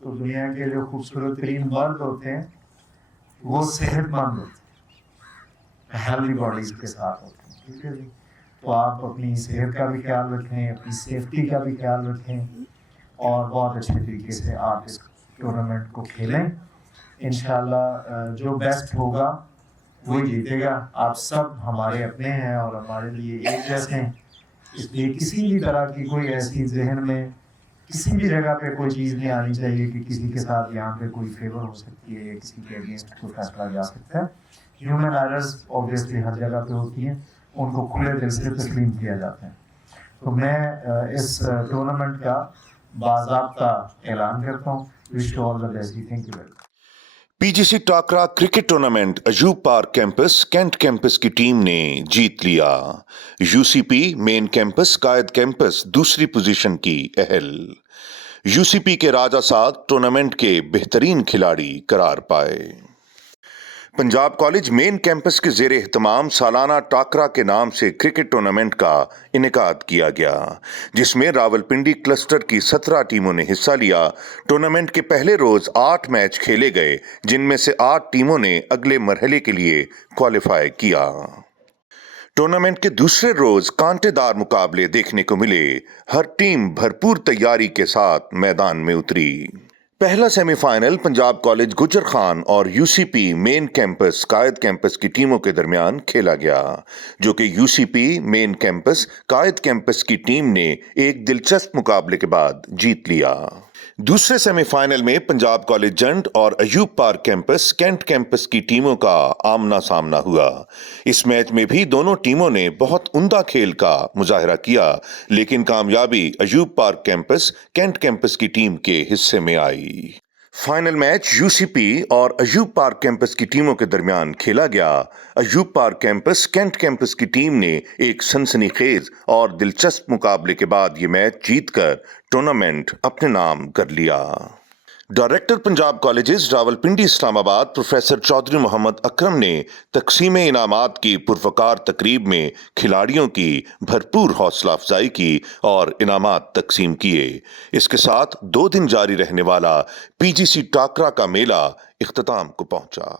تو دنیا کے جو خوبصورت ترین مرد ہوتے ہیں وہ صحت مند ہوتے ہیں، ہیلتھی باڈیز کے ساتھ ہوتے ہیں، ٹھیک ہے جی. تو آپ اپنی صحت کا بھی خیال رکھیں، اپنی سیفٹی کا بھی خیال رکھیں، اور بہت اچھے طریقے سے آپ اس ٹورنامنٹ کو کھیلیں. انشاءاللہ جو بیسٹ ہوگا وہی جیتے گا. آپ سب ہمارے اپنے ہیں اور ہمارے لیے ایک جیسے ہیں، اس لیے کسی بھی طرح کی کوئی ایسی ذہن میں کسی بھی جگہ پہ کوئی چیز نہیں آنی چاہیے کہ کسی کے ساتھ یہاں پہ کوئی فیور ہو سکتی ہے یا کسی کے اگینسٹ کوئی فیصلہ جا سکتا ہے. ہیومن ایررز اوبویسلی ہر جگہ پہ ہوتی ہیں، ان کو کھلے دل سے تسلیم کیا جاتا ہے. تو میں اس ٹورنامنٹ کا باضابطہ اعلان کرتا ہوں. Wish to all the best. Thank you very much. P G C ٹاکرا cricket tournament Ayub park campus cantt campus کی ٹیم نے جیت لیا. U C P main campus Quaid campus دوسری پوزیشن کی اہل. یو سی پی کے راجہ سعد ٹورنامنٹ کے بہترین کھلاڑی قرار پائے. پنجاب کالج مین کیمپس کے زیر اہتمام سالانہ ٹاکرا کے نام سے کرکٹ ٹورنامنٹ کا انعقاد کیا گیا، جس میں راولپنڈی کلسٹر کی 17 ٹیموں نے حصہ لیا. ٹورنامنٹ کے پہلے روز 8 میچ کھیلے گئے، جن میں سے 8 ٹیموں نے اگلے مرحلے کے لیے کوالیفائی کیا. ٹورنامنٹ کے دوسرے روز کانٹے دار مقابلے دیکھنے کو ملے. ہر ٹیم بھرپور تیاری کے ساتھ میدان میں اتری. پہلا semi final Punjab college Gujar Khan اور U C P main campus Quaid campus کی ٹیموں کے درمیان کھیلا گیا، جو کہ U C P main campus Quaid campus کی ٹیم نے ایک دلچسپ مقابلے کے بعد جیت لیا. دوسرے سیمی فائنل میں پنجاب کالج جنٹ اور Ayub park campus cantt campus کی ٹیموں کا آمنا سامنا ہوا. اس میچ میں بھی دونوں ٹیموں نے بہت عمدہ کھیل کا مظاہرہ کیا، لیکن کامیابی Ayub park campus cantt campus کی ٹیم کے حصے میں آئی. Final match U C P اور ایوب پارک کیمپس کی ٹیموں کے درمیان کھیلا گیا. Ayub park campus cantt campus کی ٹیم نے ایک سنسنی خیز اور دلچسپ مقابلے کے بعد یہ میچ جیت کر ٹورنامنٹ اپنے نام کر لیا. ڈائریکٹر پنجاب کالجز راولپنڈی اسلام آباد پروفیسر چودھری محمد اکرم نے تقسیم انعامات کی پروقار تقریب میں کھلاڑیوں کی بھرپور حوصلہ افزائی کی اور انعامات تقسیم کیے. اس کے ساتھ 2 دن جاری رہنے والا پی جی سی ٹاکرا کا میلہ اختتام کو پہنچا.